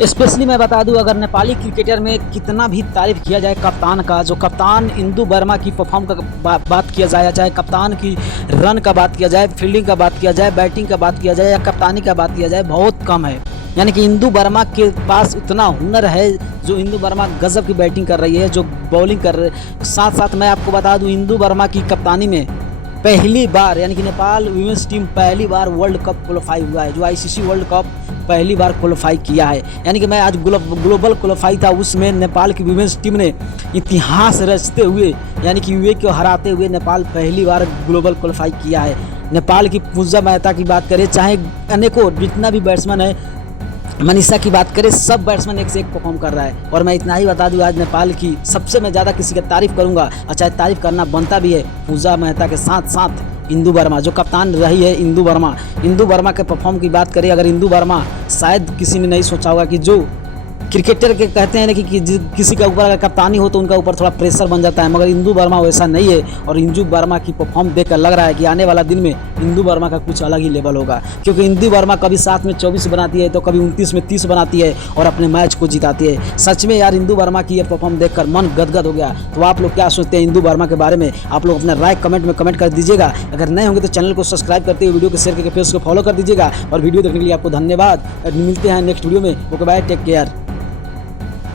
Specially मैं बता दूं, अगर नेपाली क्रिकेटर में कितना भी तारीफ किया जाए कप्तान का, जो कप्तान इंदु वर्मा की परफॉर्म का बात किया जाए, चाहे कप्तान की रन का बात किया जाए, फील्डिंग का बात किया जाए, बैटिंग का बात किया जाए या कप्तानी का बात किया जाए, बहुत कम है। यानी कि इंदु वर्मा के पास उतना हुनर है, जो इंदु वर्मा गजब की बैटिंग कर रही है, जो बॉलिंग कर रही है। साथ साथ मैं आपको बता दूं, इंदु वर्मा की कप्तानी में पहली बार, यानी कि नेपाल वुमेन्स टीम पहली बार वर्ल्ड कप क्वालिफाई हुआ है, जो आईसीसी वर्ल्ड कप पहली बार क्वालिफाई किया है। यानी कि मैं आज ग्लोबल क्वालिफाई था, उसमें नेपाल की वुमेन्स टीम ने इतिहास रचते हुए, यानी कि यूए को हराते हुए नेपाल पहली बार ग्लोबल क्वालिफाई किया है। नेपाल की पूजा मेहता की बात करें, चाहे अनेकों जितना भी बैट्समैन है, मनीषा की बात करें, सब बैट्समैन एक से एक परफॉर्म कर रहा है। और मैं इतना ही बता दूं, आज नेपाल की सबसे मैं ज़्यादा किसी की तारीफ करूंगा, और चाहे तारीफ करना बनता भी है, पूजा मेहता के साथ साथ इंदु वर्मा, जो कप्तान रही है इंदु वर्मा के परफॉर्म की बात करें। अगर इंदु वर्मा, शायद किसी ने नहीं सोचा होगा कि जो क्रिकेटर के कहते हैं ना कि किसी का ऊपर अगर कप्तानी हो तो उनका ऊपर थोड़ा प्रेशर बन जाता है, मगर इंदु वर्मा वैसा नहीं है। और इंदु वर्मा की परफॉर्म देखकर लग रहा है कि आने वाला दिन में इंदु वर्मा का कुछ अलग ही लेवल होगा, क्योंकि इंदु वर्मा कभी 7 में 24 बनाती है, तो कभी 29 में 30 बनाती है और अपने मैच को जिताती है। सच में यार, इंदु वर्मा की ये परफॉर्म देखकर मन गदगद हो गया। तो आप लोग क्या सोचते हैं इंदु वर्मा के बारे में? आप लोग अपना राय कमेंट में कमेंट कर दीजिएगा। अगर नए होंगे तो चैनल को सब्सक्राइब करते हुए वीडियो को शेयर करके पेज को फॉलो कर दीजिएगा। और वीडियो देखने के लिए आपको धन्यवाद। मिलते हैं नेक्स्ट वीडियो में। Okay bye, take care.